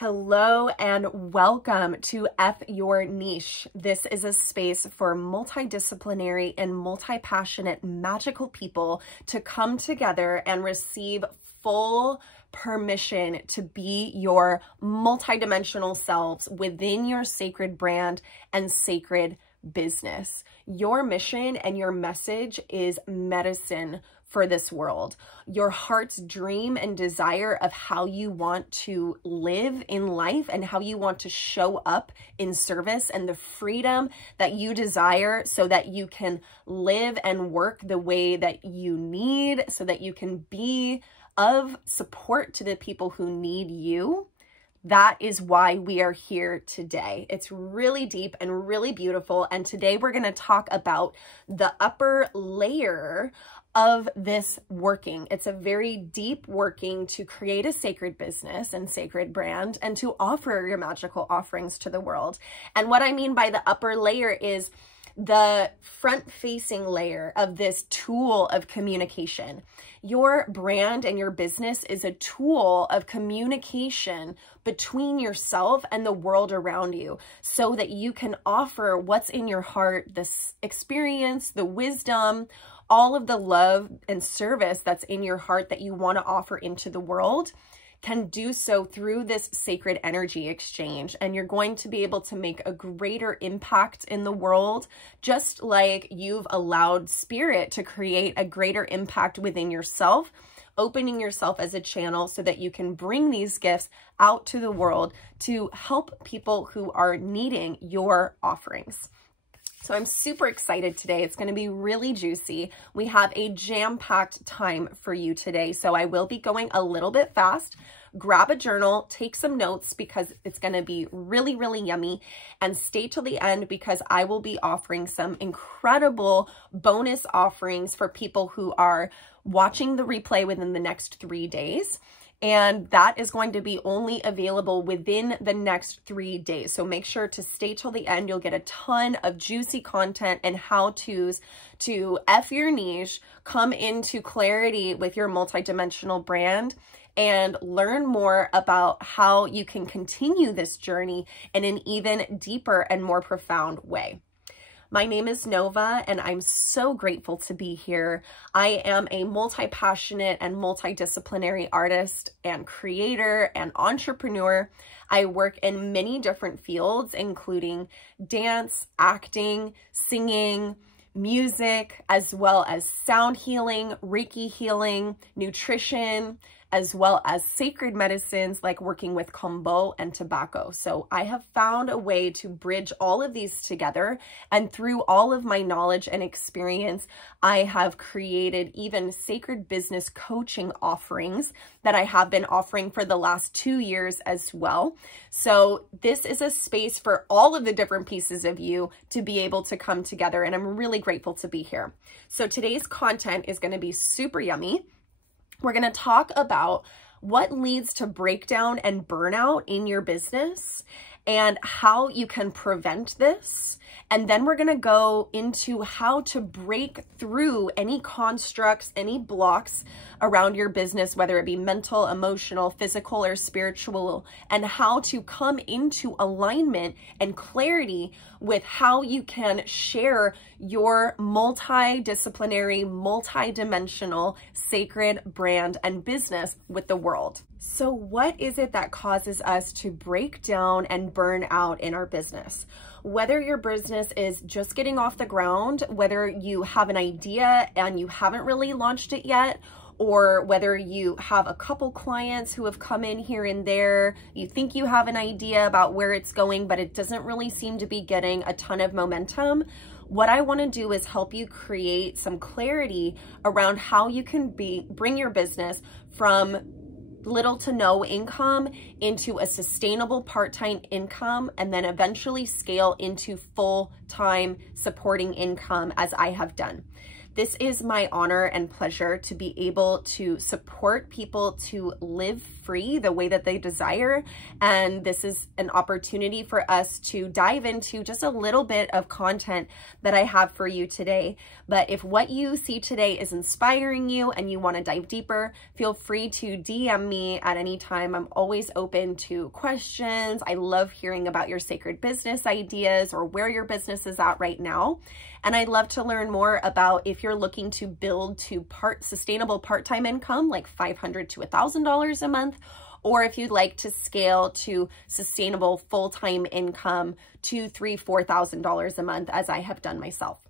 Hello and welcome to F Your Niche. This is a space for multidisciplinary and multi-passionate magical people to come together and receive full permission to be your multidimensional selves within your sacred brand and sacred business. Your mission and your message is medicine for this world. Your heart's dream and desire of how you want to live in life and how you want to show up in service, and the freedom that you desire so that you can live and work the way that you need, so that you can be of support to the people who need you. That is why we are here today. It's really deep and really beautiful. And today we're going to talk about the upper layer of this working. It's a very deep working to create a sacred business and sacred brand and to offer your magical offerings to the world. And what I mean by the upper layer is the front-facing layer of this tool of communication. Your brand and your business is a tool of communication between yourself and the world around you so that you can offer what's in your heart, this experience, the wisdom, all of the love and service that's in your heart that you want to offer into the world. Can do so through this sacred energy exchange, and you're going to be able to make a greater impact in the world, just like you've allowed spirit to create a greater impact within yourself, opening yourself as a channel so that you can bring these gifts out to the world to help people who are needing your offerings. So I'm super excited today. It's going to be really juicy. We have a jam-packed time for you today, so I will be going a little bit fast. Grab a journal, take some notes because it's going to be really, really yummy, and stay till the end because I will be offering some incredible bonus offerings for people who are watching the replay within the next 3 days. And that is going to be only available within the next 3 days. So make sure to stay till the end. You'll get a ton of juicy content and how-tos to F your niche, come into clarity with your multidimensional brand, and learn more about how you can continue this journey in an even deeper and more profound way. My name is Nova, and I'm so grateful to be here. I am a multi-passionate and multidisciplinary artist and creator and entrepreneur. I work in many different fields, including dance, acting, singing, music, as well as sound healing, Reiki healing, nutrition, as well as sacred medicines like working with kombu and tobacco. So I have found a way to bridge all of these together, and through all of my knowledge and experience, I have created even sacred business coaching offerings that I have been offering for the last 2 years as well. So this is a space for all of the different pieces of you to be able to come together, and I'm really grateful to be here. So today's content is going to be super yummy. We're going to talk about what leads to breakdown and burnout in your business and how you can prevent this. And then we're going to go into how to break through any constructs, any blocks around your business, whether it be mental, emotional, physical, or spiritual, and how to come into alignment and clarity with how you can share your multidisciplinary, multidimensional, sacred brand and business with the world. So what is it that causes us to break down and burn out in our business? Whether your business is just getting off the ground, whether you have an idea and you haven't really launched it yet, or whether you have a couple clients who have come in here and there, you think you have an idea about where it's going, but it doesn't really seem to be getting a ton of momentum. What I want to do is help you create some clarity around how you can bring your business from little to no income into a sustainable part-time income, and then eventually scale into full-time supporting income as I have done. This is my honor and pleasure to be able to support people to live free the way that they desire. And this is an opportunity for us to dive into just a little bit of content that I have for you today. But if what you see today is inspiring you and you want to dive deeper, feel free to DM me at any time. I'm always open to questions. I love hearing about your sacred business ideas or where your business is at right now. And I'd love to learn more about if you're looking to build to sustainable part-time income, like $500 to $1,000 a month, or if you'd like to scale to sustainable full-time income to $3,000, $4,000 a month, as I have done myself.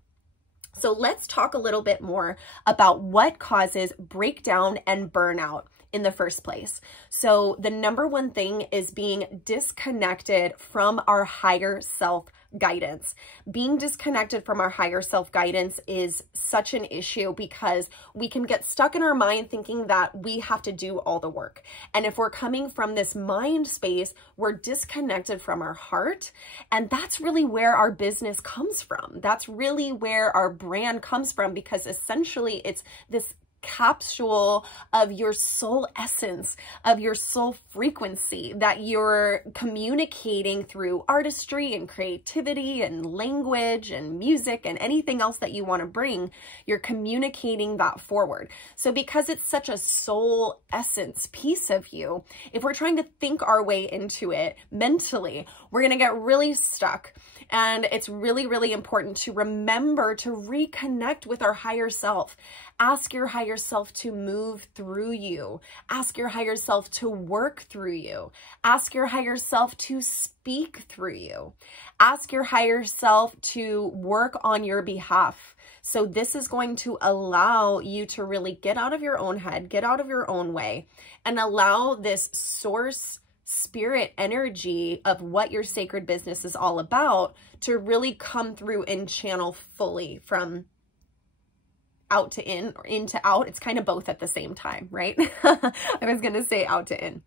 So let's talk a little bit more about what causes breakdown and burnout in the first place. So the number one thing is being disconnected from our higher self guidance. Being disconnected from our higher self guidance is such an issue because we can get stuck in our mind thinking that we have to do all the work. And if we're coming from this mind space, we're disconnected from our heart. And that's really where our business comes from. That's really where our brand comes from, because essentially it's this capsule of your soul essence, of your soul frequency that you're communicating through artistry and creativity and language and music and anything else that you want to bring. You're communicating that forward. So because it's such a soul essence piece of you, if we're trying to think our way into it mentally, we're going to get really stuck. And it's really, really important to remember to reconnect with our higher self. Ask your higher self to move through you. Ask your higher self to work through you. Ask your higher self to speak through you. Ask your higher self to work on your behalf. So this is going to allow you to really get out of your own head, get out of your own way, and allow this source spirit energy of what your sacred business is all about to really come through and channel fully from out to in or in to out. It's kind of both at the same time, right? I was going to say out to in.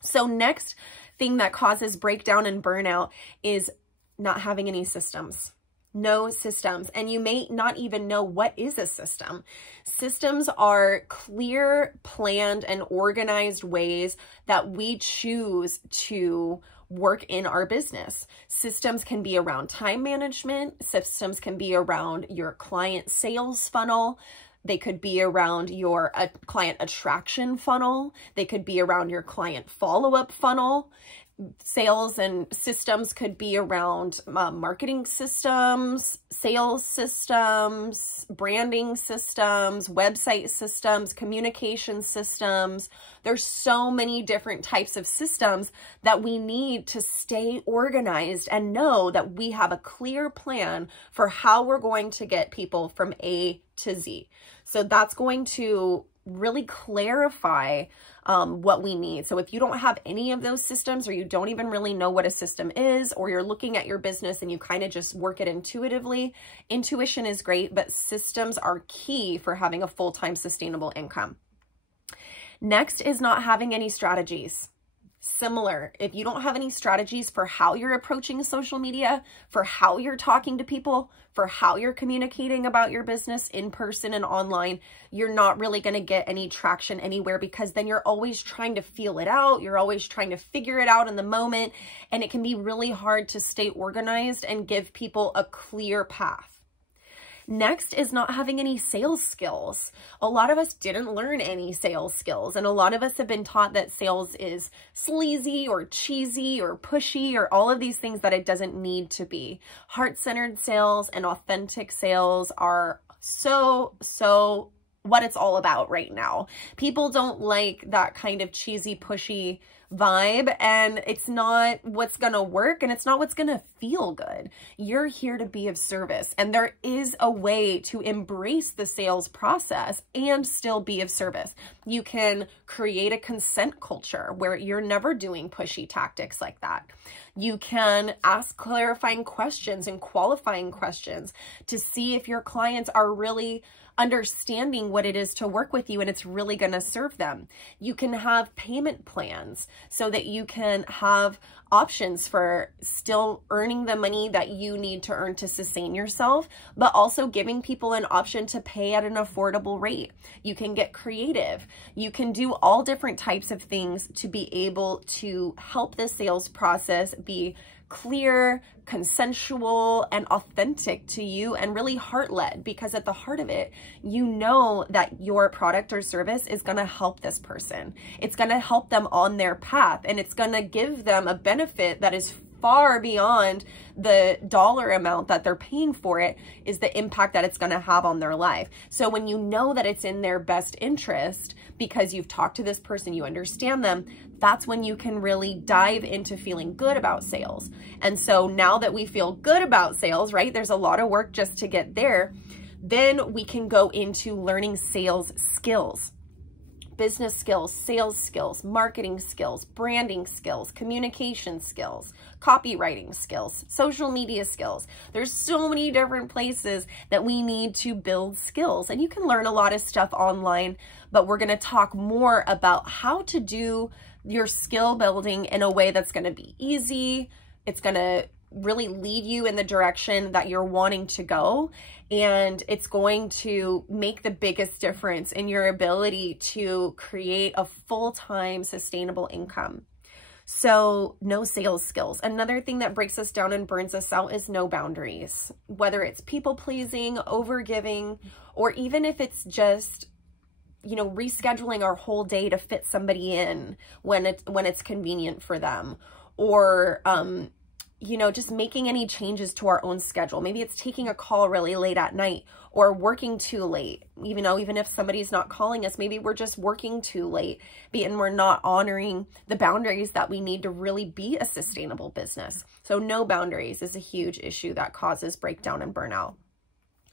So next thing that causes breakdown and burnout is not having any systems. No systems. And you may not even know what is a system. Systems are clear, planned, and organized ways that we choose to work in our business. Systems can be around time management. Systems can be around your client sales funnel. They could be around your client attraction funnel. They could be around your client follow-up funnel. Sales and systems could be around marketing systems, sales systems, branding systems, website systems, communication systems. There's so many different types of systems that we need to stay organized and know that we have a clear plan for how we're going to get people from A to Z. So that's going to really clarify what we need. So if you don't have any of those systems, or you don't even really know what a system is, or you're looking at your business and you kind of just work it intuitively, intuition is great, but systems are key for having a full-time sustainable income. Next is not having any strategies. Similar, if you don't have any strategies for how you're approaching social media, for how you're talking to people, for how you're communicating about your business in person and online, you're not really going to get any traction anywhere, because then you're always trying to feel it out. You're always trying to figure it out in the moment, and it can be really hard to stay organized and give people a clear path. Next is not having any sales skills. A lot of us didn't learn any sales skills, and a lot of us have been taught that sales is sleazy or cheesy or pushy or all of these things that it doesn't need to be. Heart-centered sales and authentic sales are so what it's all about right now. People don't like that kind of cheesy, pushy vibe, and it's not what's gonna work, and it's not what's gonna feel good. You're here to be of service, and there is a way to embrace the sales process and still be of service. You can create a consent culture where you're never doing pushy tactics like that. You can ask clarifying questions and qualifying questions to see if your clients are really understanding what it is to work with you and it's really going to serve them. You can have payment plans so that you can have options for still earning the money that you need to earn to sustain yourself, but also giving people an option to pay at an affordable rate. You can get creative. You can do all different types of things to be able to help the sales process be clear, consensual, and authentic to you, and really heart-led, because at the heart of it, you know that your product or service is going to help this person. It's going to help them on their path, and it's going to give them a benefit that is far beyond the dollar amount that they're paying for it, is the impact that it's going to have on their life. So when you know that it's in their best interest because you've talked to this person, you understand them, that's when you can really dive into feeling good about sales. And so now that we feel good about sales, right, there's a lot of work just to get there, then we can go into learning sales skills. Business skills, sales skills, marketing skills, branding skills, communication skills, copywriting skills, social media skills. There's so many different places that we need to build skills, and you can learn a lot of stuff online, but we're going to talk more about how to do your skill building in a way that's going to be easy. It's going to really lead you in the direction that you're wanting to go. And it's going to make the biggest difference in your ability to create a full-time sustainable income. So no sales skills. Another thing that breaks us down and burns us out is no boundaries, whether it's people pleasing, over-giving, or even if it's just, you know, rescheduling our whole day to fit somebody in when it's convenient for them, or, you know, just making any changes to our own schedule. Maybe it's taking a call really late at night, or working too late. You know, even if somebody's not calling us, maybe we're just working too late, and we're not honoring the boundaries that we need to really be a sustainable business. So no boundaries is a huge issue that causes breakdown and burnout.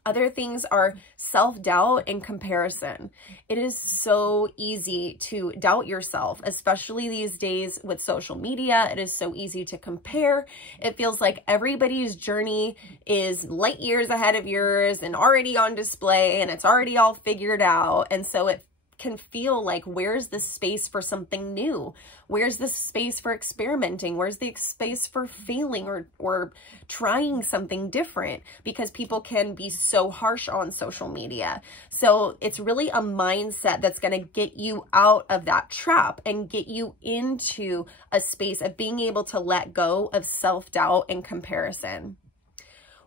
Other things are self-doubt and comparison. It is so easy to doubt yourself, especially these days with social media. It is so easy to compare. It feels like everybody's journey is light years ahead of yours and already on display, and it's already all figured out. And so it can feel like, where's the space for something new? Where's the space for experimenting? Where's the space for failing or trying something different? Because people can be so harsh on social media. So it's really a mindset that's going to get you out of that trap and get you into a space of being able to let go of self-doubt and comparison.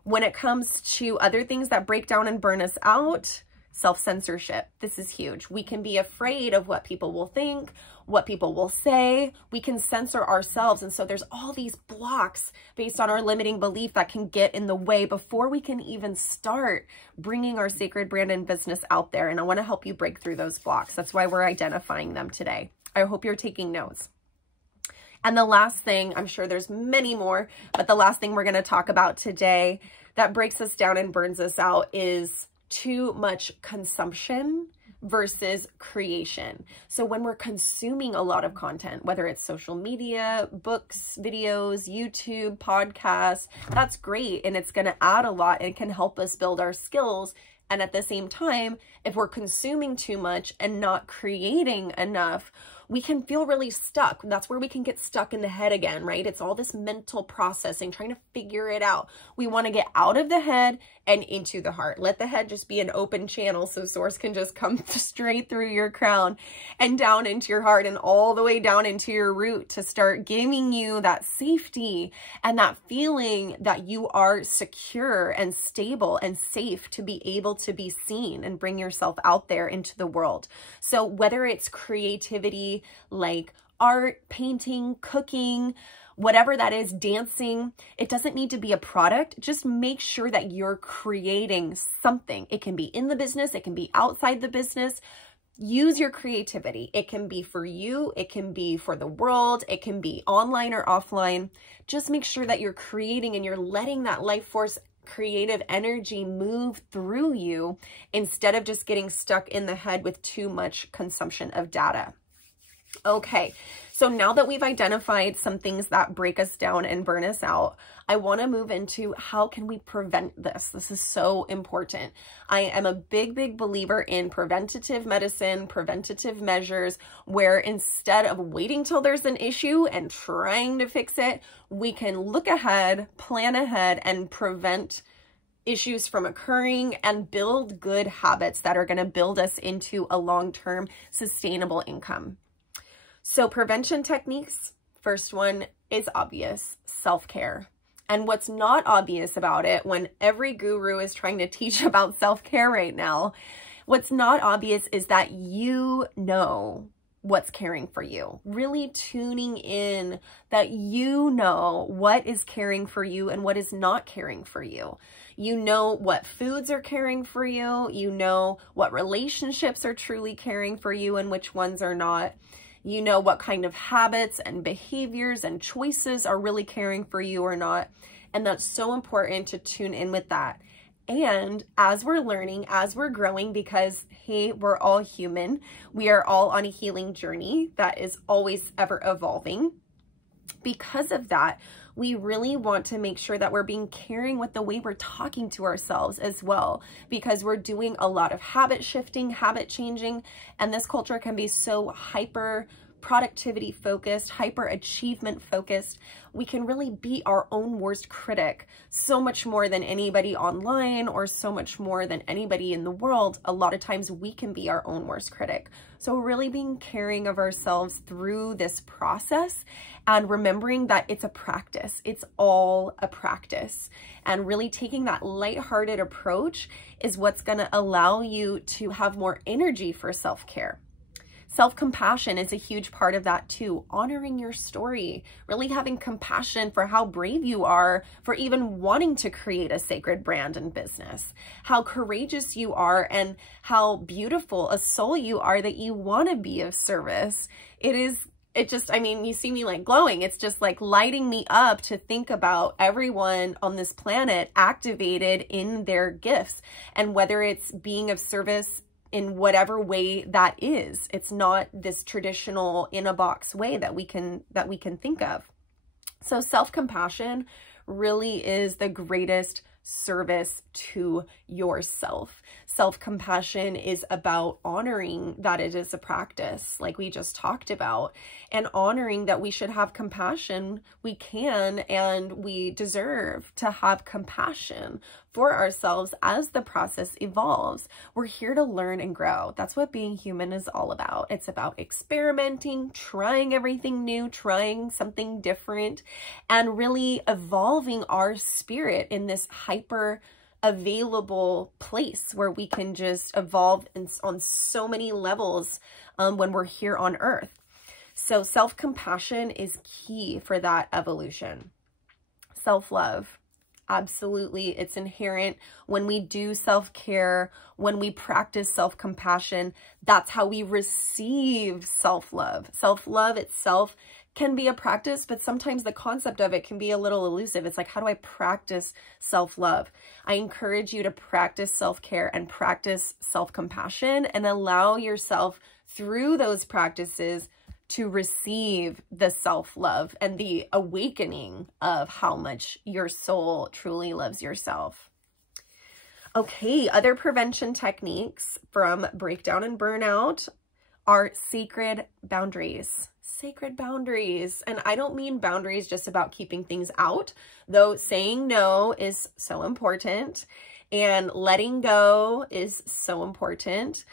When it comes to other things that break down and burn us out, self-censorship. This is huge. We can be afraid of what people will think, what people will say. We can censor ourselves. And so there's all these blocks based on our limiting belief that can get in the way before we can even start bringing our sacred brand and business out there. And I want to help you break through those blocks. That's why we're identifying them today. I hope you're taking notes. And the last thing, I'm sure there's many more, but the last thing we're going to talk about today that breaks us down and burns us out is too much consumption versus creation. So when we're consuming a lot of content, whether it's social media, books, videos, YouTube, podcasts, that's great. And it's going to add a lot and it can help us build our skills. And at the same time, if we're consuming too much and not creating enough, we can feel really stuck. That's where we can get stuck in the head again, right? It's all this mental processing, trying to figure it out. We want to get out of the head and into the heart. Let the head just be an open channel so source can just come straight through your crown and down into your heart and all the way down into your root to start giving you that safety and that feeling that you are secure and stable and safe to be able to be seen and bring yourself out there into the world. So whether it's creativity, like art, painting, cooking, whatever that is, dancing, it doesn't need to be a product. Just make sure that you're creating something. It can be in the business. It can be outside the business. Use your creativity. It can be for you. It can be for the world. It can be online or offline. Just make sure that you're creating and you're letting that life force creative energy move through you instead of just getting stuck in the head with too much consumption of data. Okay, so So now that we've identified some things that break us down and burn us out, I want to move into how can we prevent this? This is so important. I am a big believer in preventative medicine, preventative measures, where instead of waiting till there's an issue and trying to fix it, we can look ahead, plan ahead, and prevent issues from occurring and build good habits that are going to build us into a long-term sustainable income. So prevention techniques, first one is obvious, self-care. And what's not obvious about it, when every guru is trying to teach about self-care right now, what's not obvious is that you know what's caring for you. Really tuning in that you know what is caring for you and what is not caring for you. You know what foods are caring for you. You know what relationships are truly caring for you and which ones are not. You know what kind of habits and behaviors and choices are really caring for you or not. And that's so important to tune in with that. And as we're learning, as we're growing, because, hey, we're all human, we are all on a healing journey that is always ever evolving. Because of that, we really want to make sure that we're being caring with the way we're talking to ourselves as well, because we're doing a lot of habit shifting, habit changing, and this culture can be so hyper productivity focused, hyper achievement focused. We can really be our own worst critic so much more than anybody online or so much more than anybody in the world. A lot of times we can be our own worst critic. So really being caring of ourselves through this process and remembering that it's a practice. It's all a practice. And really taking that lighthearted approach is what's going to allow you to have more energy for self-care. Self-compassion is a huge part of that too. Honoring your story, really having compassion for how brave you are for even wanting to create a sacred brand and business, how courageous you are and how beautiful a soul you are that you want to be of service. I mean, you see me like glowing. It's just like lighting me up to think about everyone on this planet activated in their gifts, and whether it's being of service in whatever way that is. It's not this traditional in a box way that we can think of. So self-compassion really is the greatest service to yourself. Self-compassion is about honoring that it is a practice, like we just talked about, and honoring that we should have compassion. We can and we deserve to have compassion for ourselves as the process evolves. We're here to learn and grow. That's what being human is all about. It's about experimenting, trying everything new, trying something different, and really evolving our spirit in this hyper available place where we can just evolve on so many levels when we're here on earth. So self-compassion is key for that evolution. Self-love. Absolutely. It's inherent when we do self-care, when we practice self-compassion, that's how we receive self-love. Self-love itself can be a practice, but sometimes the concept of it can be a little elusive. It's like, how do I practice self-love? I encourage you to practice self-care and practice self-compassion and allow yourself through those practices to receive the self-love and the awakening of how much your soul truly loves yourself. Okay, other prevention techniques from breakdown and burnout are sacred boundaries. Sacred boundaries. And I don't mean boundaries just about keeping things out, though saying no is so important and letting go is so important.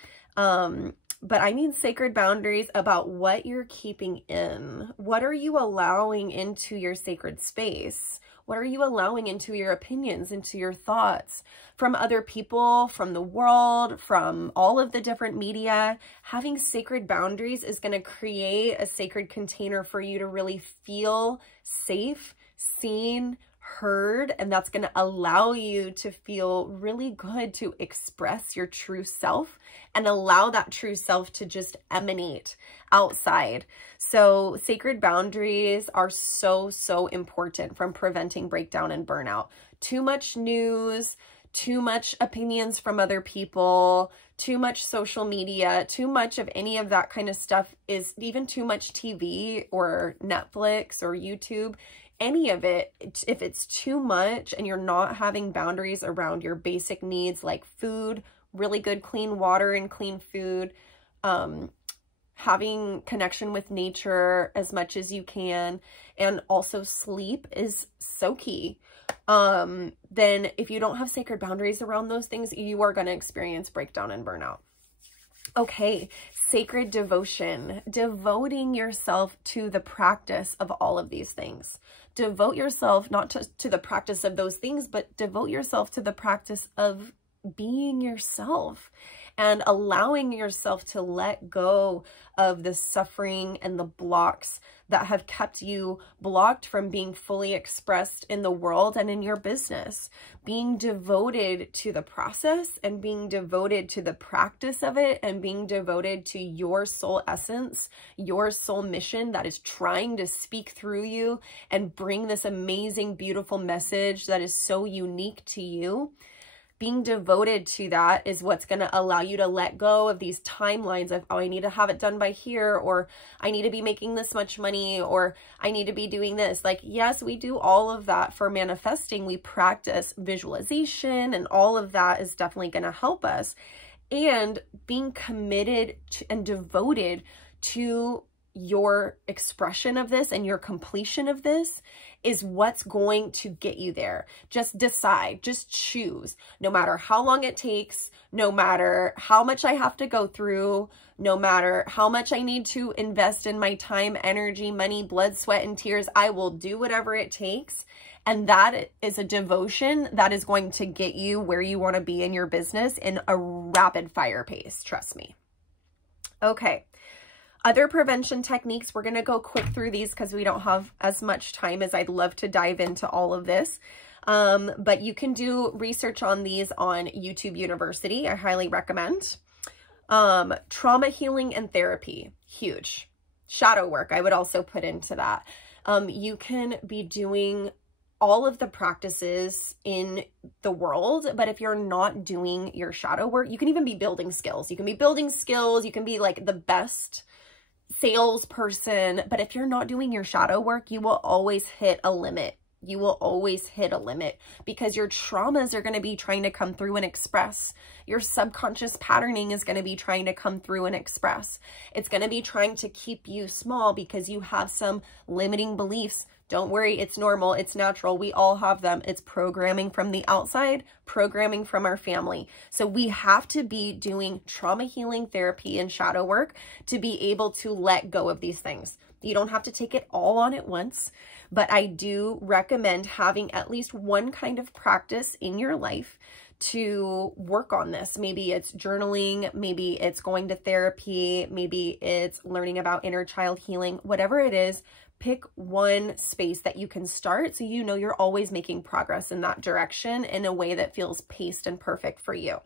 But I mean sacred boundaries about what you're keeping in. What are you allowing into your sacred space? What are you allowing into your opinions, into your thoughts from other people, from the world, from all of the different media? Having sacred boundaries is going to create a sacred container for you to really feel safe, seen, heard, and that's going to allow you to feel really good to express your true self and allow that true self to just emanate outside. So sacred boundaries are so important from preventing breakdown and burnout. Too much news, too much opinions from other people, too much social media, too much of any of that kind of stuff, is even too much TV or Netflix or YouTube, any of it, if it's too much and you're not having boundaries around your basic needs like food, really good clean water and clean food, having connection with nature as much as you can, and also sleep is so key. Then if you don't have sacred boundaries around those things, you are going to experience breakdown and burnout. Okay, sacred devotion, devoting yourself to the practice of all of these things. Devote yourself not to the practice of those things, but devote yourself to the practice of being yourself and allowing yourself to let go of the suffering and the blocks that have kept you blocked from being fully expressed in the world and in your business. Being devoted to the process and being devoted to the practice of it and being devoted to your soul essence, your soul mission that is trying to speak through you and bring this amazing, beautiful message that is so unique to you. Being devoted to that is what's going to allow you to let go of these timelines of, oh, I need to have it done by here, or I need to be making this much money, or I need to be doing this. Like, yes, we do all of that for manifesting. We practice visualization, and all of that is definitely going to help us. And being committed to and devoted to your expression of this and your completion of this is what's going to get you there. Just decide, just choose, no matter how long it takes, no matter how much I have to go through, no matter how much I need to invest in my time, energy, money, blood, sweat, and tears, I will do whatever it takes. And that is a devotion that is going to get you where you want to be in your business in a rapid fire pace. Trust me. Okay. Other prevention techniques, we're going to go quick through these because we don't have as much time as I'd love to dive into all of this. But you can do research on these on YouTube University. I highly recommend. Trauma healing and therapy, huge. Shadow work, I would also put into that. You can be doing all of the practices in the world, but if you're not doing your shadow work, you can even be building skills. You can be building skills. You can be like the best salesperson, but if you're not doing your shadow work, you will always hit a limit. You will always hit a limit because your traumas are going to be trying to come through and express. Your subconscious patterning is going to be trying to come through and express. It's going to be trying to keep you small because you have some limiting beliefs. Don't worry, it's normal, it's natural. We all have them. It's programming from the outside, programming from our family. So we have to be doing trauma healing therapy and shadow work to be able to let go of these things. You don't have to take it all on at once, but I do recommend having at least one kind of practice in your life to work on this. Maybe it's journaling, maybe it's going to therapy, maybe it's learning about inner child healing, whatever it is. Pick one space that you can start so you know you're always making progress in that direction in a way that feels paced and perfect for you.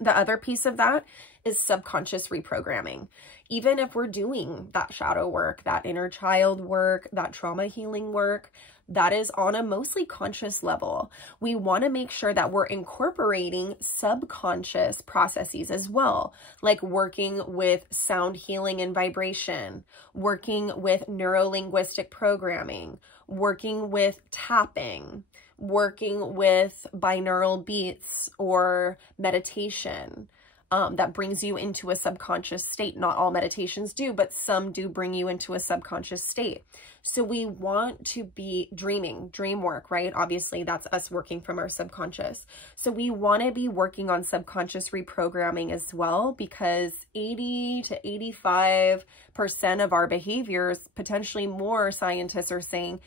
The other piece of that is subconscious reprogramming. Even if we're doing that shadow work, that inner child work, that trauma healing work, that is on a mostly conscious level. We want to make sure that we're incorporating subconscious processes as well, like working with sound healing and vibration, working with neuro-linguistic programming, working with tapping, working with binaural beats or meditation. That brings you into a subconscious state. Not all meditations do, but some do bring you into a subconscious state. So we want to be dreaming, dream work, right? Obviously, that's us working from our subconscious. So we want to be working on subconscious reprogramming as well, because 80 to 85% of our behaviors, potentially more, scientists are saying,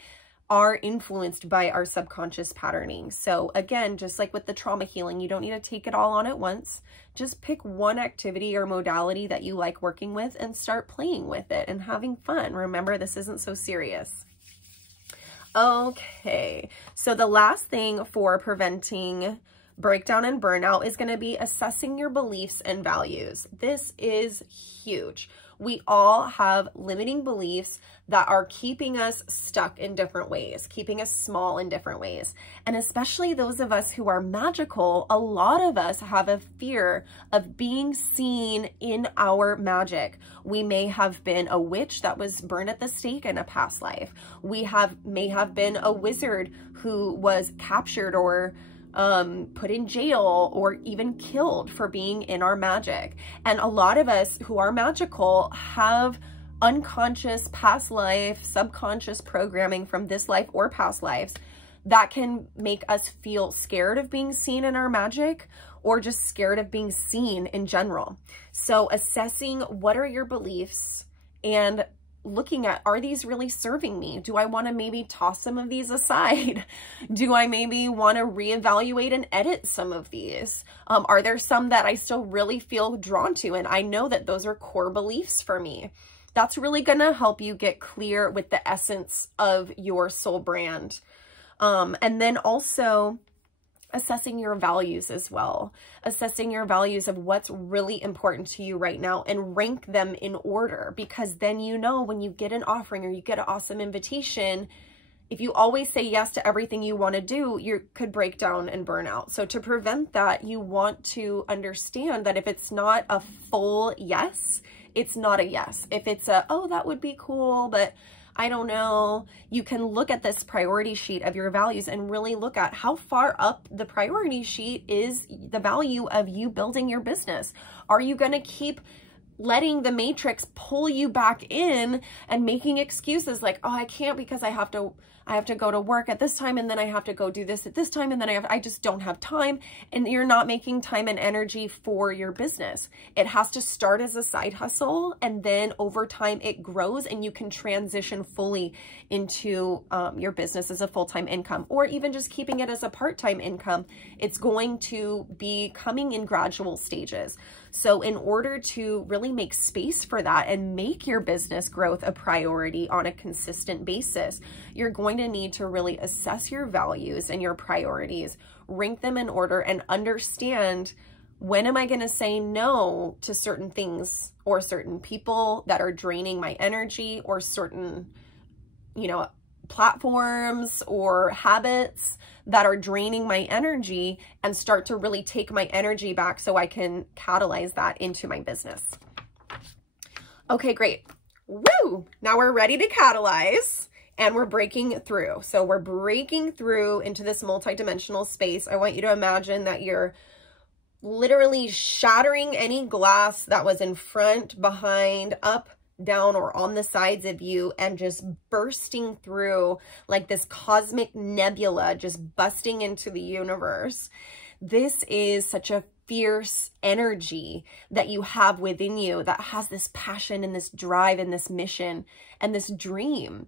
are influenced by our subconscious patterning. So again, just like with the trauma healing, you don't need to take it all on at once. Just pick one activity or modality that you like working with and start playing with it and having fun. Remember, this isn't so serious. Okay, so the last thing for preventing breakdown and burnout is going to be assessing your beliefs and values. This is huge. We all have limiting beliefs that are keeping us stuck in different ways, keeping us small in different ways. And especially those of us who are magical, a lot of us have a fear of being seen in our magic. We may have been a witch that was burned at the stake in a past life. We may have been a wizard who was captured or put in jail or even killed for being in our magic. And a lot of us who are magical have unconscious past life, subconscious programming from this life or past lives that can make us feel scared of being seen in our magic or just scared of being seen in general. So assessing what are your beliefs and looking at, are these really serving me? Do I want to maybe toss some of these aside? Do I maybe want to reevaluate and edit some of these? Are there some that I still really feel drawn to? And I know that those are core beliefs for me. That's really going to help you get clear with the essence of your soul brand. And then also assessing your values as well, assessing your values of what's really important to you right now and rank them in order, because then you know when you get an offering or you get an awesome invitation, if you always say yes to everything you want to do, you could break down and burn out. So to prevent that, you want to understand that if it's not a full yes, it's not a yes. If it's a, oh, that would be cool, but I don't know, you can look at this priority sheet of your values and really look at how far up the priority sheet is the value of you building your business. Are you going to keep letting the matrix pull you back in and making excuses like, oh, I can't because I have to go to work at this time and then I have to go do this at this time and then I just don't have time, and you're not making time and energy for your business. It has to start as a side hustle and then over time it grows and you can transition fully into your business as a full-time income, or even just keeping it as a part-time income. It's going to be coming in gradual stages. So in order to really make space for that and make your business growth a priority on a consistent basis, you're going to need to really assess your values and your priorities, rank them in order, and understand, when am I going to say no to certain things or certain people that are draining my energy, or certain, platforms or habits that are draining my energy, and start to really take my energy back so I can catalyze that into my business. Okay, great. Woo! Now we're ready to catalyze and we're breaking through. So we're breaking through into this multidimensional space. I want you to imagine that you're literally shattering any glass that was in front, behind, up, down, or on the sides of you, and just bursting through like this cosmic nebula, just busting into the universe. This is such a fierce energy that you have within you that has this passion and this drive and this mission and this dream.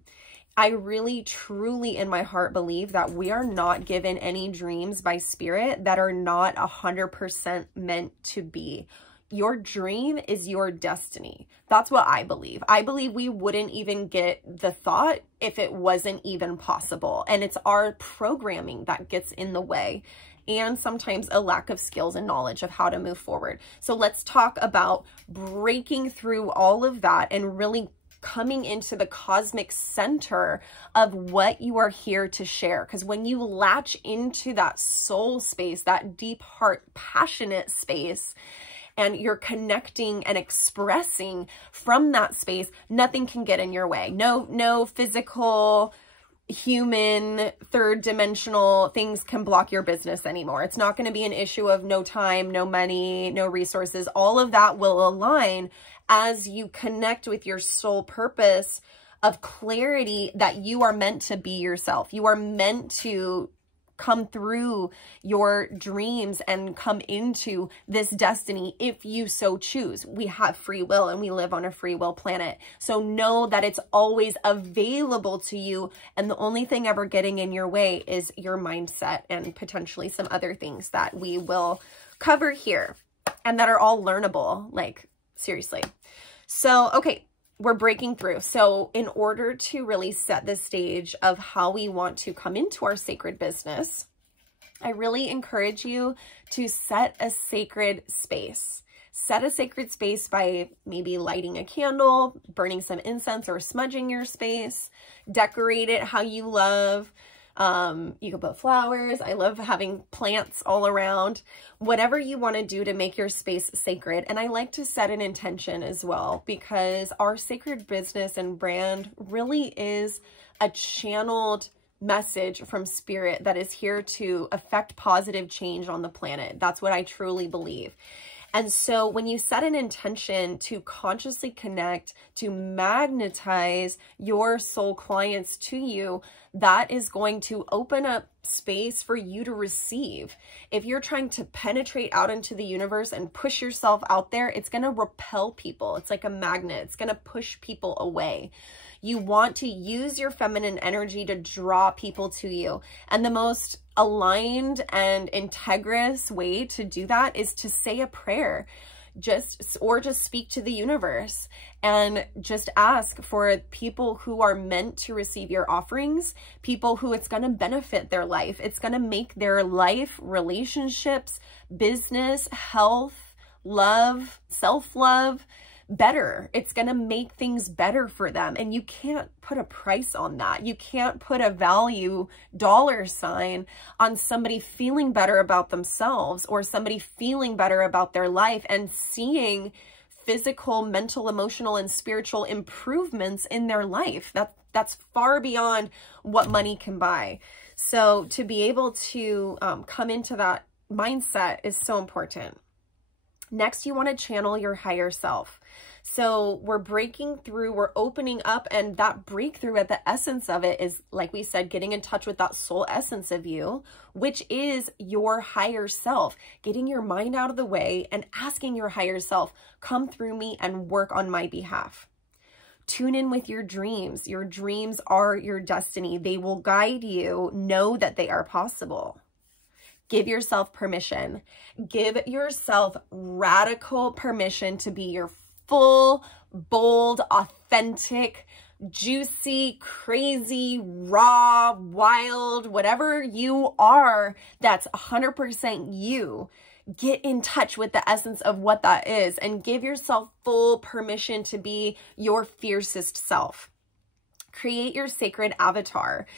I really, truly in my heart believe that we are not given any dreams by spirit that are not 100% meant to be. Your dream is your destiny. That's what I believe. I believe we wouldn't even get the thought if it wasn't even possible. And it's our programming that gets in the way, and sometimes a lack of skills and knowledge of how to move forward. So let's talk about breaking through all of that and really coming into the cosmic center of what you are here to share. Because when you latch into that soul space, that deep heart, passionate space, and you're connecting and expressing from that space, nothing can get in your way. No physical, human, third dimensional things can block your business anymore. It's not going to be an issue of no time, no money, no resources. All of that will align as you connect with your soul purpose of clarity that you are meant to be yourself. You are meant to come through your dreams and come into this destiny if you so choose. We have free will and we live on a free will planet. So know that it's always available to you, and the only thing ever getting in your way is your mindset and potentially some other things that we will cover here and that are all learnable, like seriously. So, okay. We're breaking through. So in order to really set the stage of how we want to come into our sacred business, I really encourage you to set a sacred space. Set a sacred space by maybe lighting a candle, burning some incense, or smudging your space. Decorate it how you love. You can put flowers. I love having plants all around. Whatever you want to do to make your space sacred. And I like to set an intention as well, because our sacred business and brand really is a channeled message from spirit that is here to affect positive change on the planet. That's what I truly believe. And so when you set an intention to consciously connect, to magnetize your soul clients to you, that is going to open up space for you to receive. If you're trying to penetrate out into the universe and push yourself out there, it's going to repel people. It's like a magnet. It's going to push people away. You want to use your feminine energy to draw people to you. And the most aligned and integrous way to do that is to say a prayer, just speak to the universe and just ask for people who are meant to receive your offerings, people who it's going to benefit their life. It's going to make their life, relationships, business, health, love, self-love better. It's going to make things better for them. And you can't put a price on that. You can't put a value dollar sign on somebody feeling better about themselves or somebody feeling better about their life and seeing physical, mental, emotional, and spiritual improvements in their life. That's far beyond what money can buy. So to be able to come into that mindset is so important. Next, you want to channel your higher self. So we're breaking through, we're opening up, and that breakthrough at the essence of it is, like we said, getting in touch with that soul essence of you, which is your higher self, getting your mind out of the way and asking your higher self, come through me and work on my behalf. Tune in with your dreams. Your dreams are your destiny. They will guide you. Know that they are possible. Give yourself permission. Give yourself radical permission to be your full, bold, authentic, juicy, crazy, raw, wild, whatever you are, that's 100% you. Get in touch with the essence of what that is and give yourself full permission to be your fiercest self. Create your sacred avatar.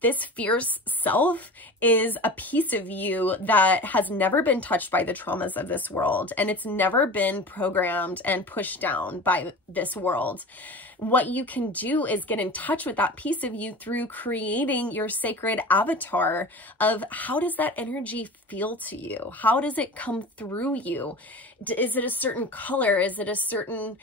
This fierce self is a piece of you that has never been touched by the traumas of this world, and it's never been programmed and pushed down by this world. What you can do is get in touch with that piece of you through creating your sacred avatar of how does that energy feel to you? How does it come through you? Is it a certain color? Is it a certain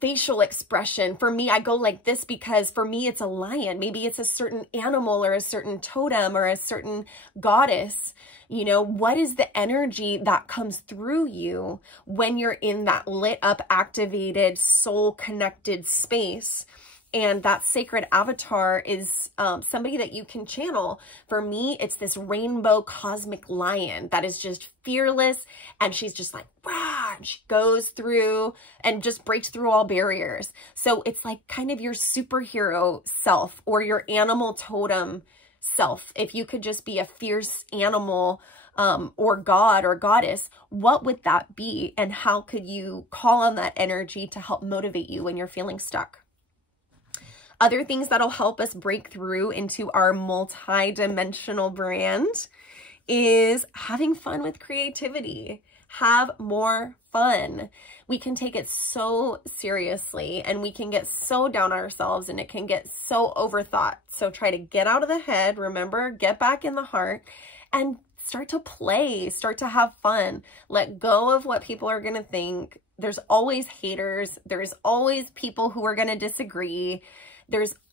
facial expression? For me, I go like this because for me, it's a lion. Maybe it's a certain animal or a certain totem or a certain goddess. You know, what is the energy that comes through you when you're in that lit up, activated, soul connected space? And that sacred avatar is somebody that you can channel. For me, it's this rainbow cosmic lion that is just fearless. And she's just like, rah, and she goes through and just breaks through all barriers. So it's like kind of your superhero self or your animal totem self. If you could just be a fierce animal or god or goddess, what would that be? And how could you call on that energy to help motivate you when you're feeling stuck? Other things that'll help us break through into our multi-dimensional brand is having fun with creativity. Have more fun. We can take it so seriously and we can get so down on ourselves and it can get so overthought. So try to get out of the head, remember, get back in the heart and start to play, start to have fun. Let go of what people are going to think. There's always haters. There's always people who are going to disagree.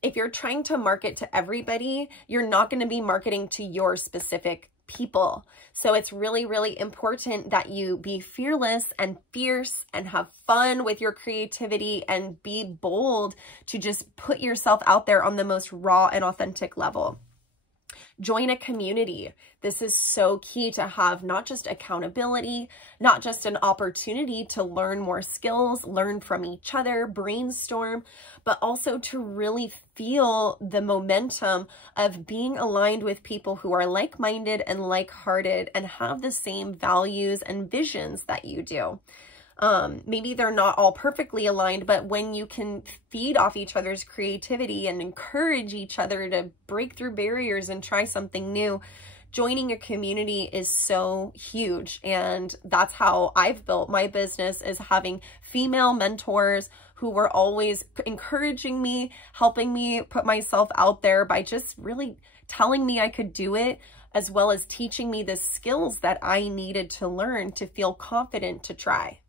If you're trying to market to everybody, you're not going to be marketing to your specific people. So it's really, really important that you be fearless and fierce and have fun with your creativity and be bold to just put yourself out there on the most raw and authentic level. Join a community. This is so key to have not just accountability, not just an opportunity to learn more skills, learn from each other, brainstorm, but also to really feel the momentum of being aligned with people who are like-minded and like-hearted and have the same values and visions that you do. Maybe they're not all perfectly aligned, but when you can feed off each other's creativity and encourage each other to break through barriers and try something new, joining a community is so huge. And that's how I've built my business, is having female mentors who were always encouraging me, helping me put myself out there by just really telling me I could do it, as well as teaching me the skills that I needed to learn to feel confident to try.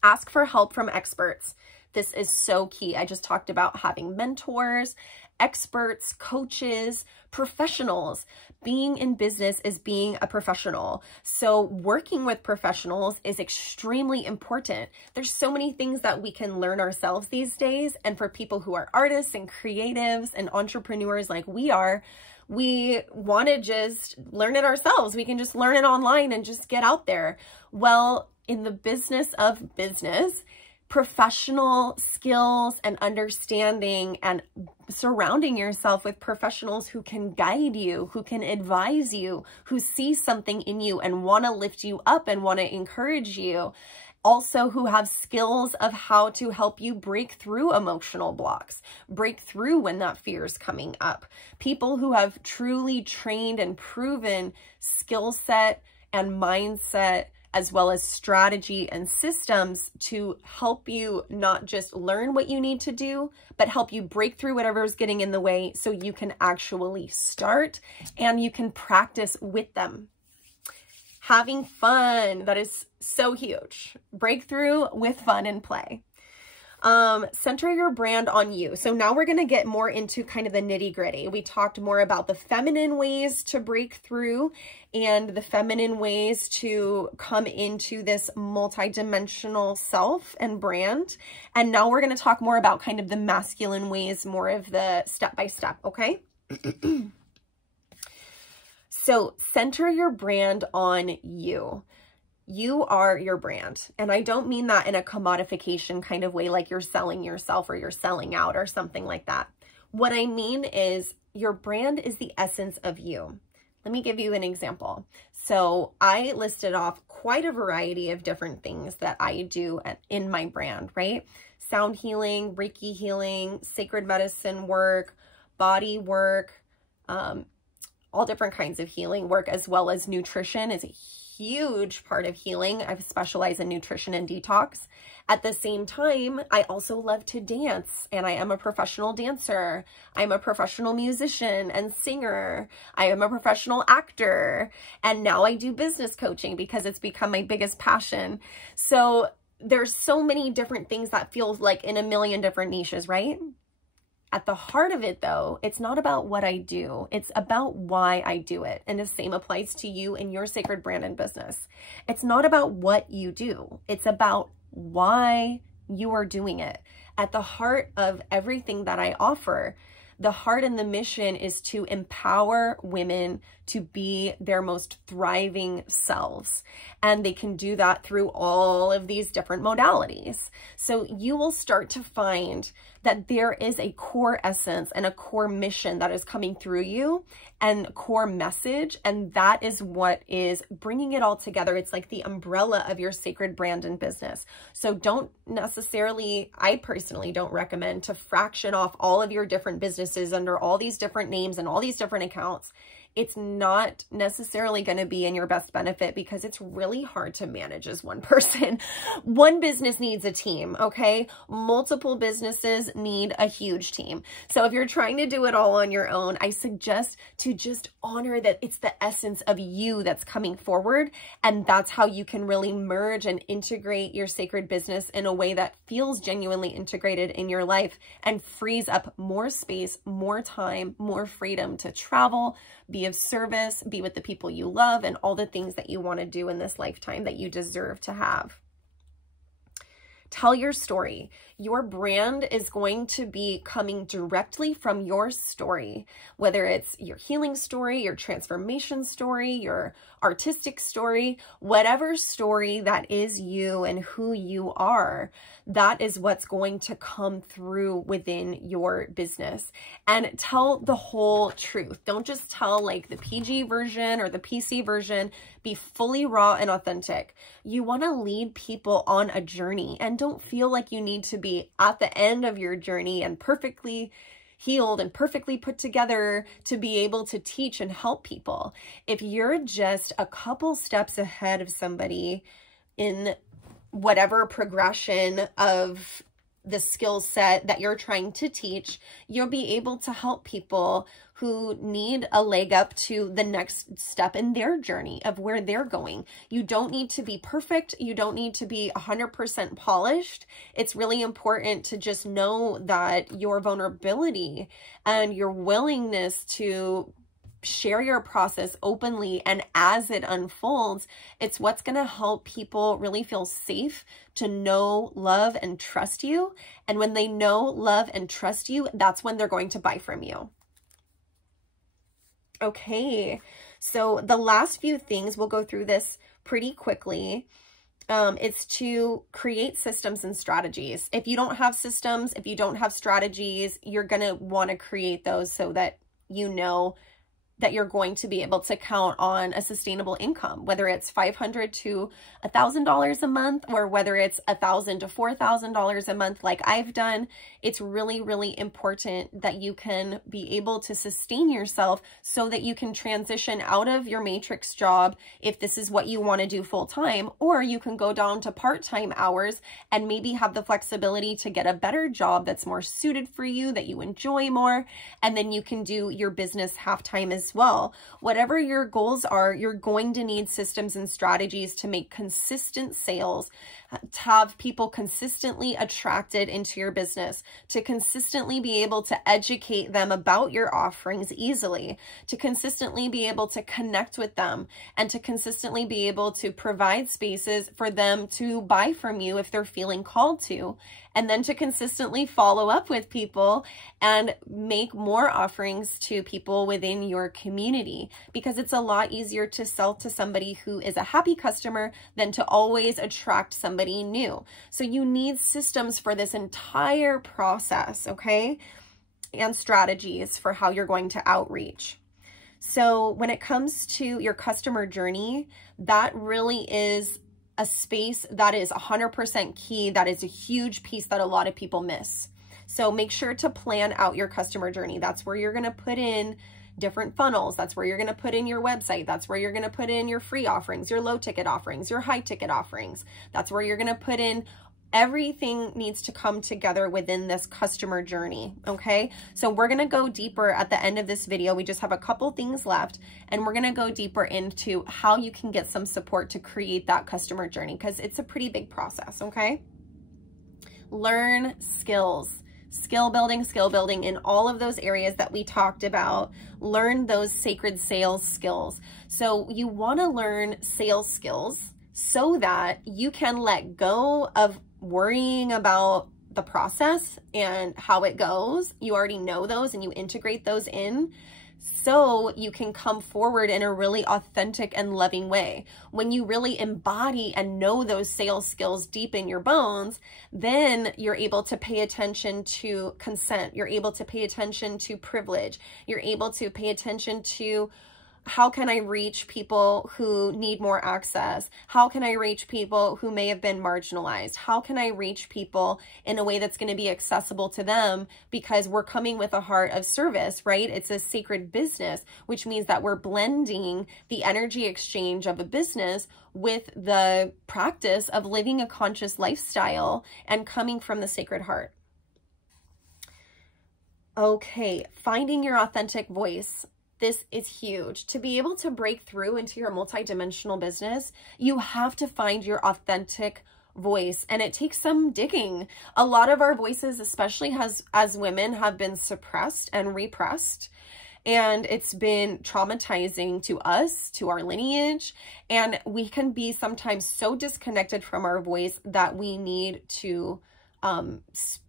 Ask for help from experts. This is so key. I just talked about having mentors, experts, coaches, professionals. Being in business is being a professional. So working with professionals is extremely important. There's so many things that we can learn ourselves these days. And for people who are artists and creatives and entrepreneurs like we are, we want to just learn it ourselves. We can just learn it online and just get out there. Well, in the business of business, professional skills and understanding and surrounding yourself with professionals who can guide you, who can advise you, who see something in you and want to lift you up and want to encourage you. Also, who have skills of how to help you break through emotional blocks, break through when that fear is coming up. People who have truly trained and proven skill set and mindset, as well as strategy and systems to help you not just learn what you need to do, but help you break through whatever is getting in the way so you can actually start and you can practice with them. Having fun, that is so huge. Breakthrough with fun and play. Center your brand on you. So now we're going to get more into kind of the nitty gritty. We talked more about the feminine ways to break through and the feminine ways to come into this multidimensional self and brand. And now we're going to talk more about kind of the masculine ways, more of the step-by-step, okay? So center your brand on you. You are your brand. And I don't mean that in a commodification kind of way, like you're selling yourself or you're selling out or something like that. What I mean is your brand is the essence of you. Let me give you an example. So I listed off quite a variety of different things that I do in my brand, right? Sound healing, Reiki healing, sacred medicine work, body work, all different kinds of healing work, as well as nutrition is a huge part of healing. I specialize in nutrition and detox. At the same time, I also love to dance, and I am a professional dancer. I'm a professional musician and singer. I am a professional actor, and now I do business coaching because it's become my biggest passion. So there's so many different things that feel like in a million different niches, right? At the heart of it, though, it's not about what I do. It's about why I do it. And the same applies to you in your sacred brand and business. It's not about what you do. It's about why you are doing it. At the heart of everything that I offer, the heart and the mission is to empower women to be their most thriving selves. And they can do that through all of these different modalities. So you will start to find that there is a core essence and a core mission that is coming through you and core message. And that is what is bringing it all together. It's like the umbrella of your sacred brand and business. So don't necessarily, I personally don't recommend to fraction off all of your different businesses under all these different names and all these different accounts. It's not necessarily going to be in your best benefit because it's really hard to manage as one person. One business needs a team, okay? Multiple businesses need a huge team. So if you're trying to do it all on your own, I suggest to just honor that it's the essence of you that's coming forward. And that's how you can really merge and integrate your sacred business in a way that feels genuinely integrated in your life and frees up more space, more time, more freedom to travel, be of service, be with the people you love, and all the things that you want to do in this lifetime that you deserve to have. Tell your story. Your brand is going to be coming directly from your story, whether it's your healing story, your transformation story, your artistic story, whatever story that is you and who you are, that is what's going to come through within your business. And tell the whole truth. Don't just tell like the PG version or the PC version. Be fully raw and authentic. You want to lead people on a journey, and don't feel like you need to be at the end of your journey and perfectly healed and perfectly put together to be able to teach and help people. If you're just a couple steps ahead of somebody in whatever progression of the skill set that you're trying to teach, you'll be able to help people who need a leg up to the next step in their journey of where they're going. You don't need to be perfect. You don't need to be 100% polished. It's really important to just know that your vulnerability and your willingness to share your process openly and as it unfolds, it's what's going to help people really feel safe to know, love, and trust you. And when they know, love, and trust you, that's when they're going to buy from you. Okay, so the last few things, we'll go through this pretty quickly. It's to create systems and strategies. If you don't have systems, if you don't have strategies, you're going to want to create those so that you know that you're going to be able to count on a sustainable income, whether it's $500 to $1,000 a month, or whether it's $1,000 to $4,000 a month like I've done. It's really, really important that you can be able to sustain yourself so that you can transition out of your matrix job if this is what you want to do full time, or you can go down to part-time hours and maybe have the flexibility to get a better job that's more suited for you, that you enjoy more, and then you can do your business half-time as well. Whatever your goals are, you're going to need systems and strategies to make consistent sales, to have people consistently attracted into your business, to consistently be able to educate them about your offerings easily, to consistently be able to connect with them, and to consistently be able to provide spaces for them to buy from you if they're feeling called to, and then to consistently follow up with people and make more offerings to people within your community, because it's a lot easier to sell to somebody who is a happy customer than to always attract somebody new. So you need systems for this entire process, okay? And strategies for how you're going to outreach. So when it comes to your customer journey, that really is a space that is 100% key. That is a huge piece that a lot of people miss. So make sure to plan out your customer journey. That's where you're going to put in different funnels. That's where you're going to put in your website. That's where you're going to put in your free offerings, your low ticket offerings, your high ticket offerings. That's where you're going to put in everything. Needs to come together within this customer journey. Okay. So we're going to go deeper at the end of this video. We just have a couple things left, and we're going to go deeper into how you can get some support to create that customer journey, because it's a pretty big process. Okay. Learn skills. Skill building in all of those areas that we talked about. Learn those sacred sales skills. So you want to learn sales skills so that you can let go of worrying about the process and how it goes. You already know those and you integrate those in, so you can come forward in a really authentic and loving way. When you really embody and know those sales skills deep in your bones, then you're able to pay attention to consent. You're able to pay attention to privilege. You're able to pay attention to, how can I reach people who need more access? How can I reach people who may have been marginalized? How can I reach people in a way that's going to be accessible to them? Because we're coming with a heart of service, right? It's a sacred business, which means that we're blending the energy exchange of a business with the practice of living a conscious lifestyle and coming from the sacred heart. Okay, finding your authentic voice. This is huge. To be able to break through into your multidimensional business, you have to find your authentic voice, and it takes some digging. A lot of our voices, especially as women, have been suppressed and repressed. and it's been traumatizing to us, to our lineage, and we can be sometimes so disconnected from our voice that we need to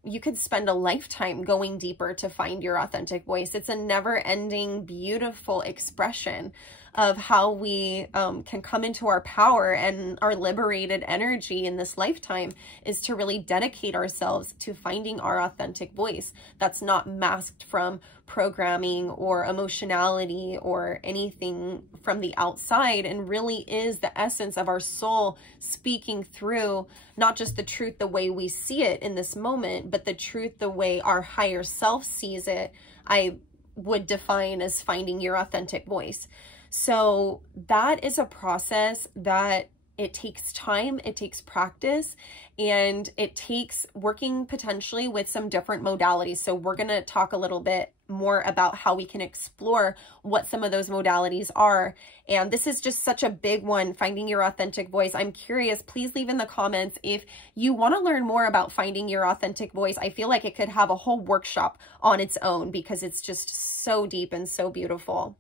you could spend a lifetime going deeper to find your authentic voice. It's a never-ending, beautiful expression of how we can come into our power, and our liberated energy in this lifetime is to really dedicate ourselves to finding our authentic voice that's not masked from programming or emotionality or anything from the outside, and really is the essence of our soul speaking through not just the truth the way we see it in this moment, but the truth the way our higher self sees it. I would define as finding your authentic voice. So that is a process that it takes time, it takes practice, and it takes working potentially with some different modalities. So we're going to talk a little bit more about how we can explore what some of those modalities are. And this is just such a big one, finding your authentic voice. I'm curious, please leave in the comments if you want to learn more about finding your authentic voice. I feel like it could have a whole workshop on its own because it's just so deep and so beautiful.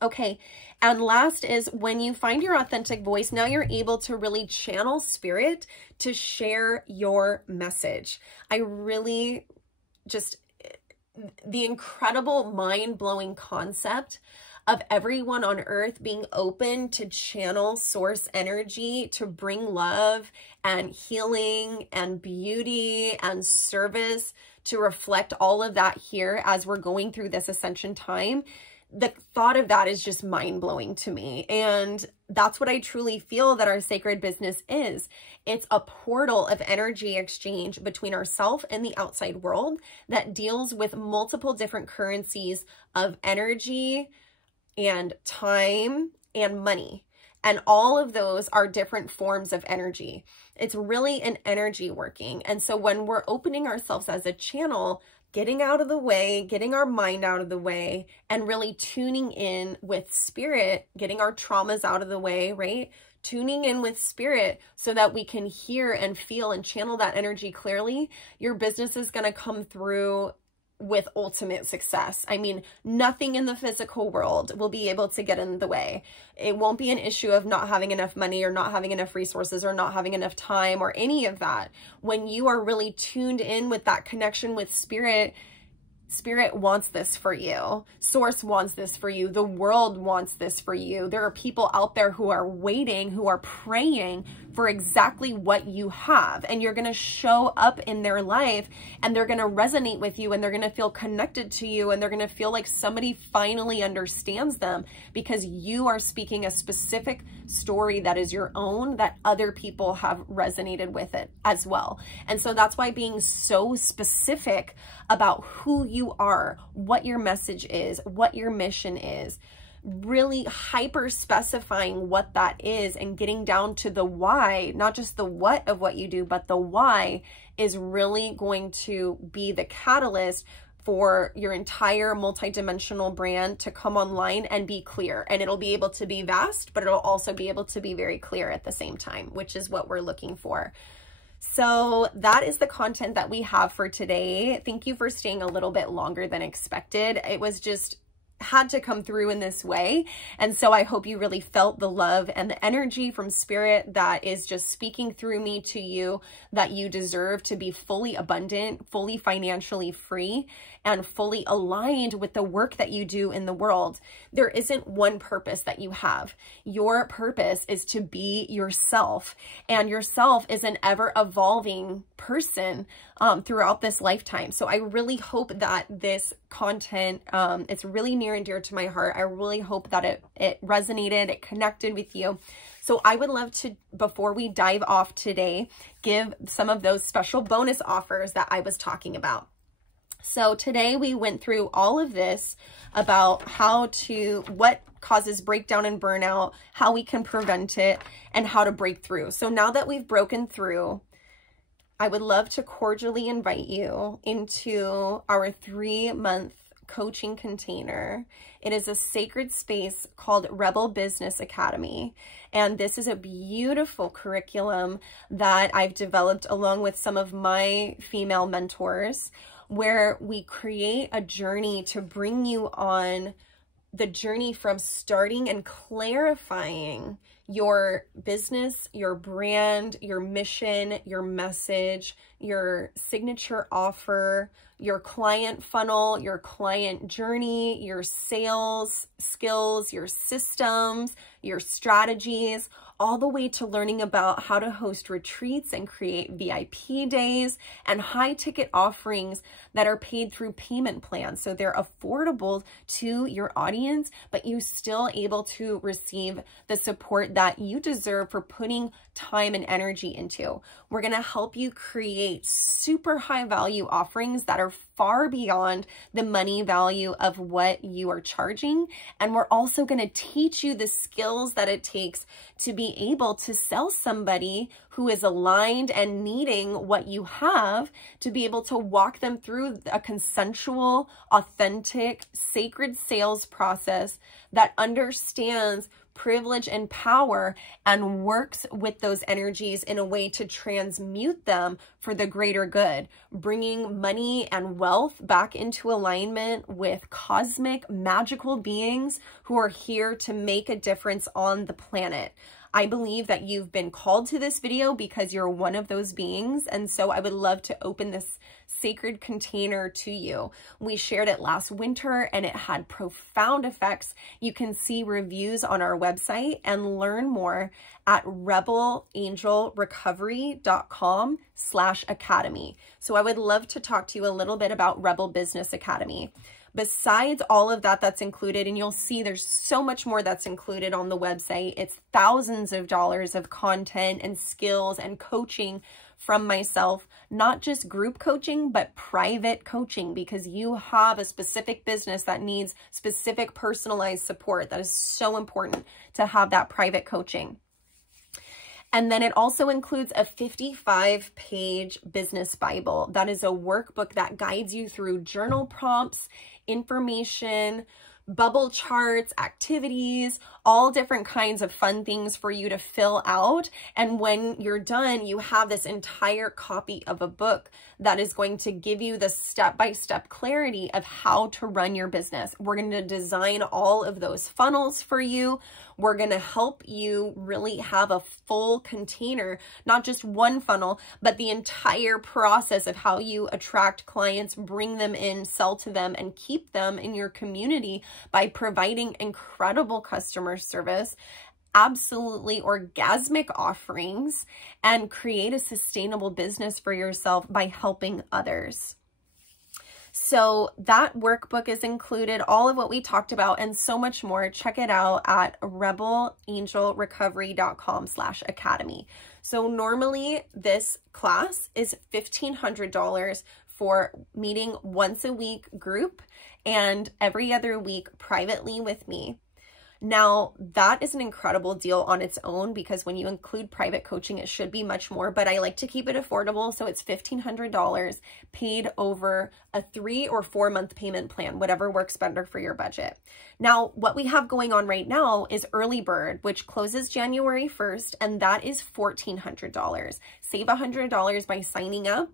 Okay, and last is when you find your authentic voice, now you're able to really channel spirit to share your message. I really just, the incredible mind-blowing concept of everyone on earth being open to channel source energy to bring love and healing and beauty and service, to reflect all of that here as we're going through this ascension time. The thought of that is just mind-blowing to me. And that's what I truly feel that our sacred business is. It's a portal of energy exchange between ourselves and the outside world that deals with multiple different currencies of energy and time and money. And all of those are different forms of energy. It's really an energy working. And so when we're opening ourselves as a channel, getting out of the way, getting our mind out of the way, and really tuning in with spirit, getting our traumas out of the way, right? Tuning in with spirit so that we can hear and feel and channel that energy clearly, your business is going to come through with ultimate success. I mean, nothing in the physical world will be able to get in the way. It won't be an issue of not having enough money or not having enough resources or not having enough time or any of that. When you are really tuned in with that connection with spirit, Spirit wants this for you. Source wants this for you. The world wants this for you. There are people out there who are waiting, who are praying for exactly what you have. And you're going to show up in their life and they're going to resonate with you and they're going to feel connected to you and they're going to feel like somebody finally understands them because you are speaking a specific story that is your own, that other people have resonated with it as well. And so that's why being so specific about who you are, what your message is, what your mission is, really hyper specifying what that is and getting down to the why, not just the what of what you do, but the why is really going to be the catalyst for your entire multidimensional brand to come online and be clear. And it'll be able to be vast, but it'll also be able to be very clear at the same time, which is what we're looking for. So that is the content that we have for today. Thank you for staying a little bit longer than expected. It was just had to come through in this way. And so I hope you really felt the love and the energy from spirit that is just speaking through me to you, that you deserve to be fully abundant, fully financially free, and fully aligned with the work that you do in the world. There isn't one purpose that you have. Your purpose is to be yourself, and yourself is an ever evolving person throughout this lifetime. So I really hope that this content, it's really near and dear to my heart. I really hope that it resonated, it connected with you. So I would love to, before we dive off today, give some of those special bonus offers that I was talking about. So today we went through all of this about what causes breakdown and burnout, how we can prevent it, and how to break through. So now that we've broken through, I would love to cordially invite you into our 3-month coaching container. It is a sacred space called Rebel Business Academy. And this is a beautiful curriculum that I've developed along with some of my female mentors, where we create a journey to bring you on the journey from starting and clarifying your business, your brand, your mission, your message, your signature offer, your client funnel, your client journey, your sales skills, your systems, your strategies, all the way to learning about how to host retreats and create VIP days and high ticket offerings that are paid through payment plans. So they're affordable to your audience, but you still able to receive the support that you deserve for putting time and energy into. We're going to help you create super high value offerings that are far beyond the money value of what you are charging. And we're also going to teach you the skills that it takes to be able to sell somebody who is aligned and needing what you have, to be able to walk them through a consensual, authentic, sacred sales process that understands privilege and power and works with those energies in a way to transmute them for the greater good, bringing money and wealth back into alignment with cosmic, magical beings who are here to make a difference on the planet. I believe that you've been called to this video because you're one of those beings, and so I would love to open this sacred container to you. We shared it last winter and it had profound effects. You can see reviews on our website and learn more at rebelangelrecovery.com/academy. So I would love to talk to you a little bit about Rebel Business Academy. Besides all of that that's included, and you'll see there's so much more that's included on the website. It's thousands of dollars of content and skills and coaching from myself, not just group coaching, but private coaching, because you have a specific business that needs specific personalized support. That is so important to have that private coaching. And then it also includes a 55-page business Bible. That is a workbook that guides you through journal prompts, information, bubble charts, activities, all different kinds of fun things for you to fill out. And when you're done, you have this entire copy of a book that is going to give you the step-by-step clarity of how to run your business. We're going to design all of those funnels for you. We're going to help you really have a full container, not just one funnel, but the entire process of how you attract clients, bring them in, sell to them, and keep them in your community by providing incredible customer service, absolutely orgasmic offerings, and create a sustainable business for yourself by helping others. So that workbook is included, all of what we talked about and so much more. Check it out at rebelangelrecovery.com/academy. So normally this class is $1,500 for meeting once a week group and every other week privately with me. Now, that is an incredible deal on its own, because when you include private coaching, it should be much more, but I like to keep it affordable. So it's $1,500 paid over a 3 or 4 month payment plan, whatever works better for your budget. Now, what we have going on right now is Early Bird, which closes January 1st, and that is $1,400. Save $100 by signing up,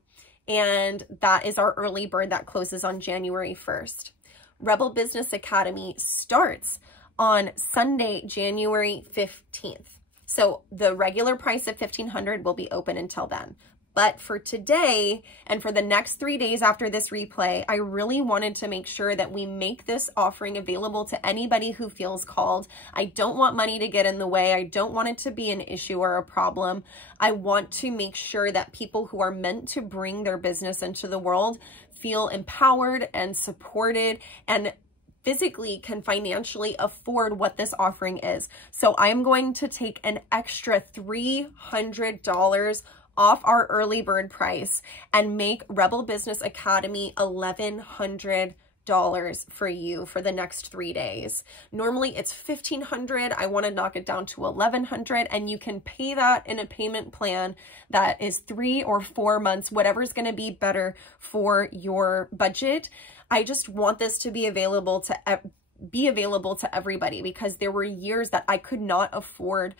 and that is our Early Bird that closes on January 1st. Rebel Business Academy starts on Sunday, January 15th. So the regular price of $1,500 will be open until then. But for today and for the next 3 days after this replay, I really wanted to make sure that we make this offering available to anybody who feels called. I don't want money to get in the way. I don't want it to be an issue or a problem. I want to make sure that people who are meant to bring their business into the world feel empowered and supported and physically can financially afford what this offering is. So I'm going to take an extra $300 off our early bird price and make Rebel Business Academy $1,100 for you for the next 3 days. Normally it's $1,500. I want to knock it down to $1,100, and you can pay that in a payment plan that is 3 or 4 months, whatever's going to be better for your budget. I just want this to be available to everybody, because there were years that I could not afford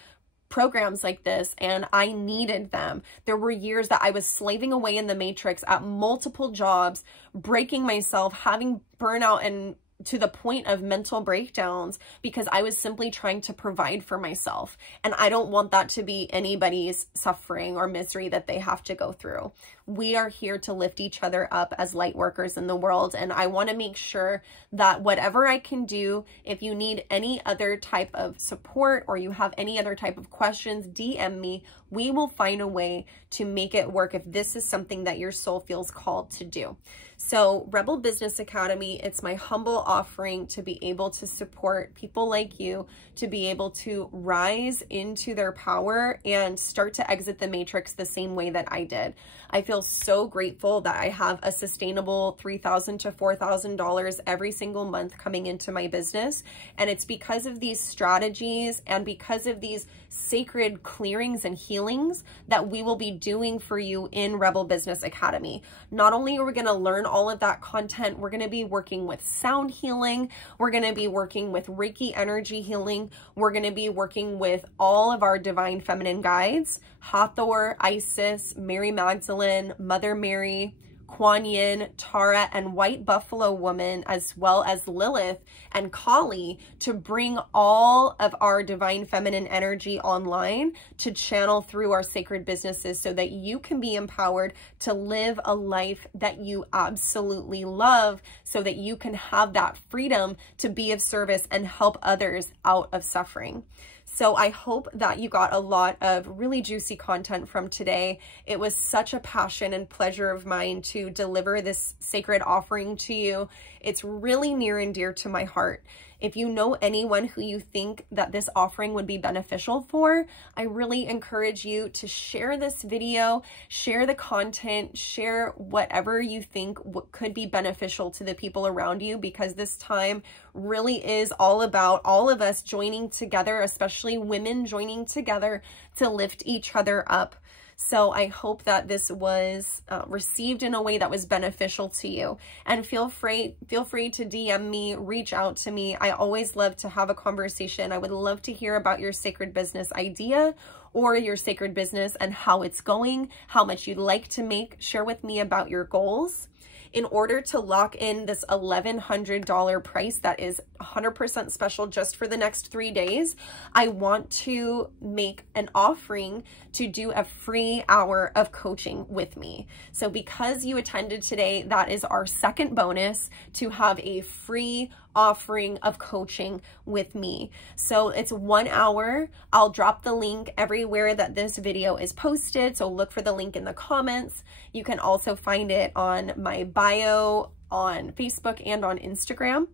programs like this, and I needed them. There were years that I was slaving away in the matrix at multiple jobs, breaking myself, having burnout and to the point of mental breakdowns because I was simply trying to provide for myself. And I don't want that to be anybody's suffering or misery that they have to go through. We are here to lift each other up as light workers in the world. And I want to make sure that whatever I can do, if you need any other type of support or you have any other type of questions, DM me. We will find a way to make it work if this is something that your soul feels called to do. So Rebel Business Academy, it's my humble offering to be able to support people like you to be able to rise into their power and start to exit the matrix the same way that I did. I feel so grateful that I have a sustainable $3,000 to $4,000 every single month coming into my business. And it's because of these strategies and because of these sacred clearings and healings that we will be doing for you in Rebel Business Academy. Not only are we going to learn all of that content, we're going to be working with sound healing. We're going to be working with Reiki energy healing. We're going to be working with all of our divine feminine guides, Hathor, Isis, Mary Magdalene, Mother Mary, Kuan Yin, Tara, and White Buffalo Woman, as well as Lilith and Kali, to bring all of our divine feminine energy online to channel through our sacred businesses so that you can be empowered to live a life that you absolutely love, so that you can have that freedom to be of service and help others out of suffering. So I hope that you got a lot of really juicy content from today. It was such a passion and pleasure of mine to deliver this sacred offering to you. It's really near and dear to my heart. If you know anyone who you think that this offering would be beneficial for, I really encourage you to share this video, share the content, share whatever you think could be beneficial to the people around you, because this time really is all about all of us joining together, especially women joining together to lift each other up. So I hope that this was received in a way that was beneficial to you. And feel free to DM me, reach out to me. I always love to have a conversation. I would love to hear about your sacred business idea or your sacred business and how it's going, how much you'd like to make. Share with me about your goals. In order to lock in this $1,100 price that is 100% special just for the next 3 days, I want to make an offering to do a free hour of coaching with me. So because you attended today, that is our second bonus to have a free offering of coaching with me. So it's 1 hour. I'll drop the link everywhere that this video is posted. So look for the link in the comments. You can also find it on my bio on Facebook and on Instagram.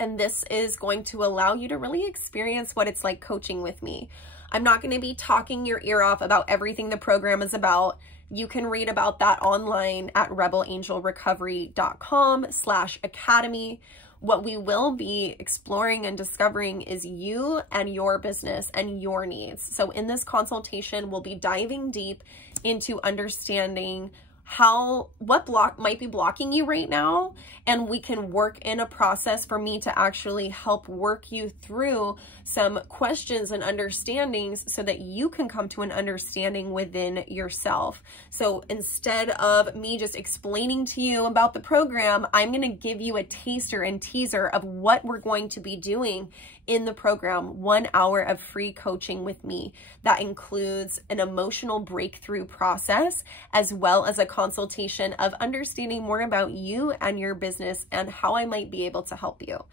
And this is going to allow you to really experience what it's like coaching with me. I'm not going to be talking your ear off about everything the program is about. You can read about that online at rebelangelrecovery.com/academy. What we will be exploring and discovering is you and your business and your needs. So in this consultation, we'll be diving deep into understanding what might be blocking you right now, and we can work in a process for me to actually help work you through some questions and understandings so that you can come to an understanding within yourself. So instead of me just explaining to you about the program, I'm going to give you a taster and teaser of what we're going to be doing in the program. 1 hour of free coaching with me that includes an emotional breakthrough process, as well as a consultation of understanding more about you and your business and how I might be able to help you.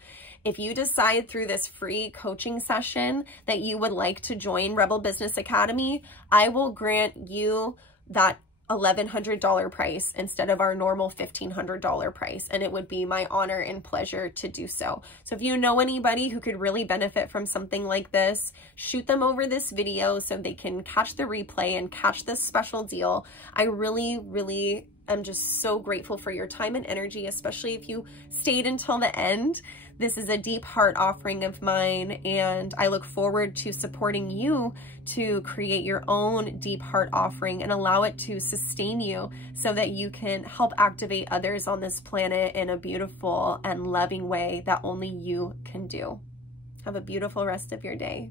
If you decide through this free coaching session that you would like to join Rebel Business Academy, I will grant you that $1,100 price instead of our normal $1,500 price. And it would be my honor and pleasure to do so. So if you know anybody who could really benefit from something like this, shoot them over this video so they can catch the replay and catch this special deal. I really I'm just so grateful for your time and energy, especially if you stayed until the end. This is a deep heart offering of mine, and I look forward to supporting you to create your own deep heart offering and allow it to sustain you so that you can help activate others on this planet in a beautiful and loving way that only you can do. Have a beautiful rest of your day.